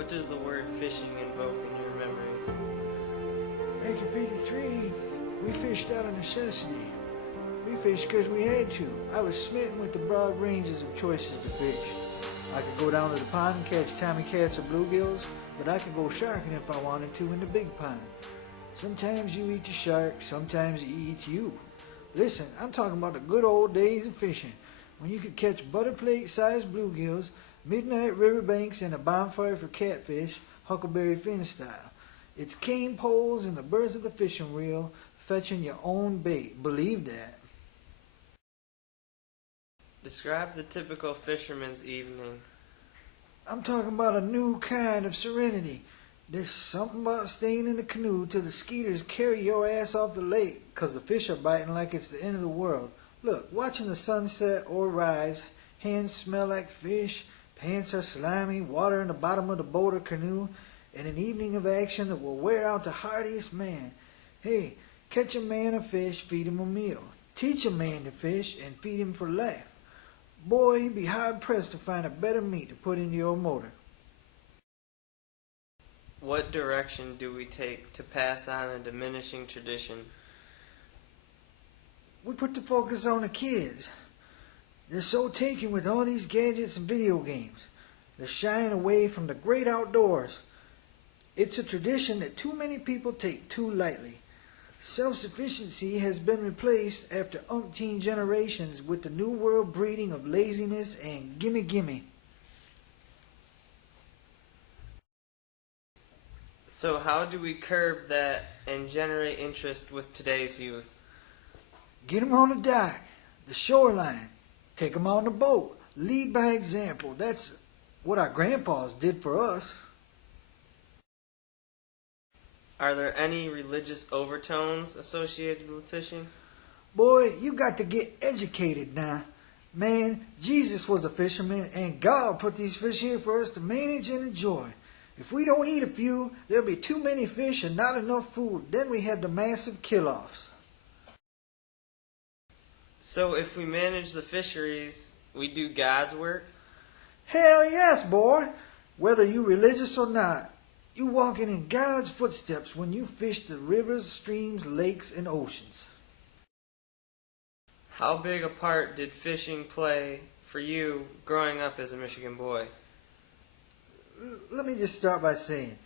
What does the word fishing invoke in your memory? Back in '53, we fished out of necessity. We fished because we had to. I was smitten with the broad ranges of choices to fish. I could go down to the pond and catch tommy cats or bluegills, but I could go sharking if I wanted to in the big pond. Sometimes you eat the shark, sometimes he eats you. Listen, I'm talking about the good old days of fishing, when you could catch butter plate-sized bluegills, midnight riverbanks, and a bonfire for catfish, Huckleberry Finn style. It's cane poles and the birth of the fishing reel, fetching your own bait. Believe that. Describe the typical fisherman's evening. I'm talking about a new kind of serenity. There's something about staying in the canoe till the skeeters carry your ass off the lake, 'cause the fish are biting like it's the end of the world. Look, watching the sunset or rise, hands smell like fish, pants are slimy, water in the bottom of the boat or canoe, and an evening of action that will wear out the hardiest man. Hey, catch a man a fish, feed him a meal. Teach a man to fish and feed him for life. Boy, you'd be hard-pressed to find a better meat to put into your motor. What direction do we take to pass on a diminishing tradition? We put the focus on the kids. They're so taken with all these gadgets and video games. They're shying away from the great outdoors. It's a tradition that too many people take too lightly. Self-sufficiency has been replaced after umpteen generations with the new world breeding of laziness and gimme gimme. So how do we curb that and generate interest with today's youth? Get them on the dock, the shoreline. Take them on the boat. Lead by example. That's what our grandpas did for us. Are there any religious overtones associated with fishing? Boy, you got to get educated now. Man, Jesus was a fisherman, and God put these fish here for us to manage and enjoy. If we don't eat a few, there'll be too many fish and not enough food. Then we have the massive kill-offs. So if we manage the fisheries, we do God's work? Hell yes, boy. Whether you religious or not, you walking in God's footsteps when you fish the rivers, streams, lakes, and oceans. How big a part did fishing play for you growing up as a Michigan boy? Let me just start by saying,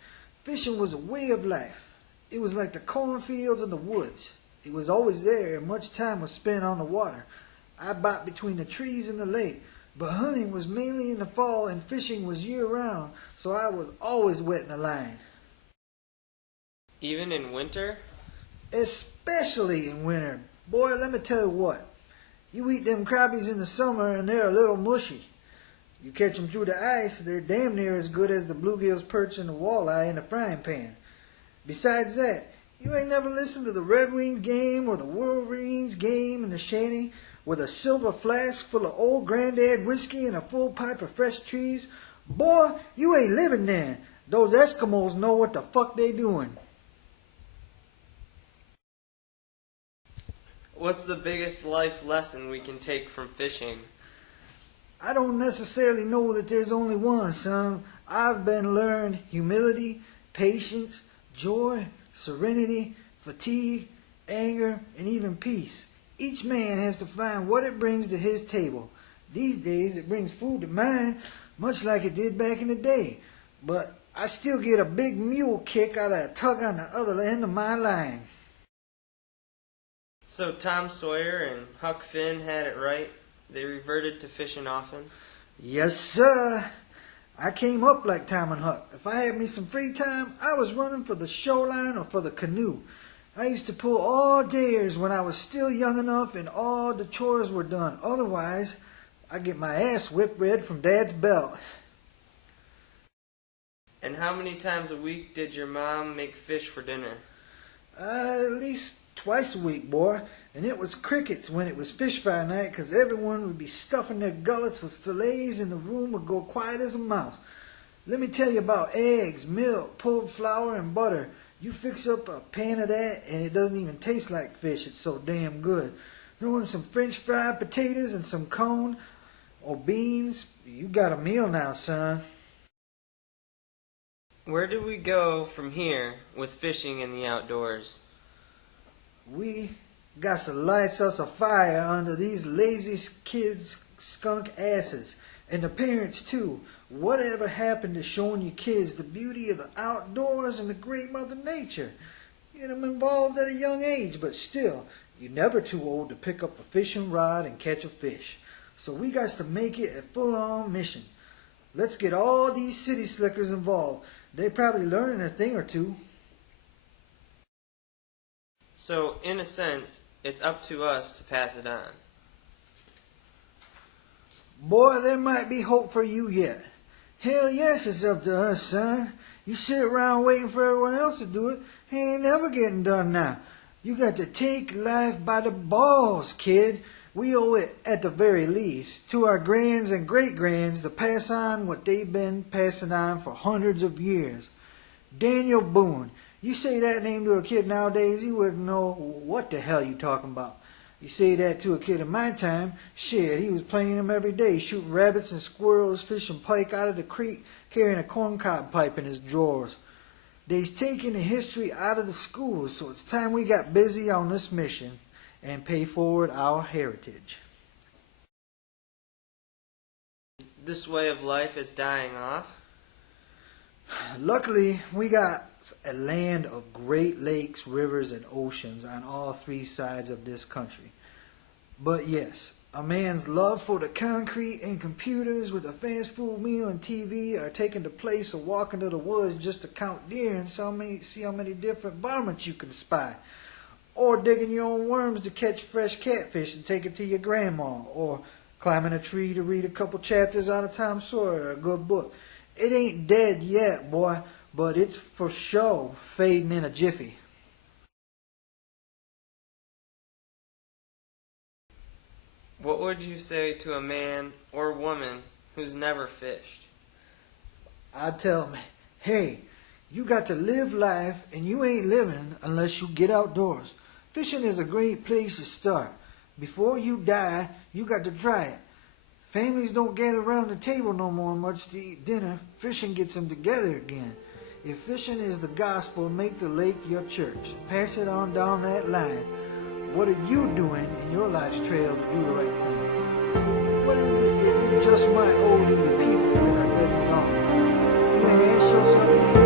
fishing was a way of life. It was like the cornfields and the woods. It was always there, and much time was spent on the water. I bought between the trees and the lake, but hunting was mainly in the fall and fishing was year-round, so I was always wetting the line. Even in winter? Especially in winter. Boy, let me tell you what. You eat them crabbies in the summer and they're a little mushy. You catch them through the ice, they're damn near as good as the bluegill's perch and the walleye in the frying pan. Besides that, you ain't never listened to the Red Wings game or the Wolverines game in the shanty with a silver flask full of old granddad whiskey and a full pipe of fresh trees? Boy, you ain't living there. Those Eskimos know what the fuck they doing. What's the biggest life lesson we can take from fishing? I don't necessarily know that there's only one, son. I've been learned humility, patience, joy, serenity, fatigue, anger, and even peace. Each man has to find what it brings to his table. These days it brings food to mine, much like it did back in the day. But I still get a big mule kick out of a tug on the other end of my line. So Tom Sawyer and Huck Finn had it right? They reverted to fishing often? Yes, sir. I came up like Tom and Huck. If I had me some free time, I was running for the shoreline or for the canoe. I used to pull all dayers when I was still young enough and all the chores were done. Otherwise, I'd get my ass whipped red from Dad's belt. And how many times a week did your mom make fish for dinner? At least twice a week, boy. And it was crickets when it was fish fry night, 'cause everyone would be stuffing their gullets with fillets and the room would go quiet as a mouse. Let me tell you about eggs, milk, pulled flour, and butter. You fix up a pan of that and it doesn't even taste like fish. It's so damn good. Throw in some French fried potatoes and some corn or beans. You got a meal now, son. Where do we go from here with fishing in the outdoors? We got to light us a fire under these lazy kids' skunk asses. And the parents too. Whatever happened to showing your kids the beauty of the outdoors and the great Mother Nature? Get them involved at a young age, but still, you're never too old to pick up a fishing rod and catch a fish. So we got to make it a full-on mission. Let's get all these city slickers involved. They probably learning a thing or two. So, in a sense, it's up to us to pass it on. Boy, there might be hope for you yet. Hell yes, it's up to us, son. You sit around waiting for everyone else to do it, it ain't never getting done now. You got to take life by the balls, kid. We owe it, at the very least, to our grands and great-grands to pass on what they've been passing on for hundreds of years. Daniel Boone. You say that name to a kid nowadays, he wouldn't know what the hell you talking about. You say that to a kid in my time, shit, he was playing them every day, shooting rabbits and squirrels, fishing pike out of the creek, carrying a corncob pipe in his drawers. They's taking the history out of the schools, so it's time we got busy on this mission and pay forward our heritage. This way of life is dying off. Luckily, we got a land of great lakes, rivers, and oceans on all three sides of this country. But yes, a man's love for the concrete and computers with a fast food meal and TV are taking the place of walking to the woods just to count deer and see how many different varmints you can spy. Or digging your own worms to catch fresh catfish and take it to your grandma. Or climbing a tree to read a couple chapters out of Tom Sawyer, a good book. It ain't dead yet, boy, but it's for sure fading in a jiffy. What would you say to a man or woman who's never fished? I'd tell him, hey, you got to live life and you ain't living unless you get outdoors. Fishing is a great place to start. Before you die, you got to try it. Families don't gather around the table no more much to eat dinner. Fishing gets them together again. If fishing is the gospel, make the lake your church. Pass it on down that line. What are you doing in your life's trail to do the right thing? What is it that you just might owe to your people that are dead and gone? If you ain't asked yourself these things,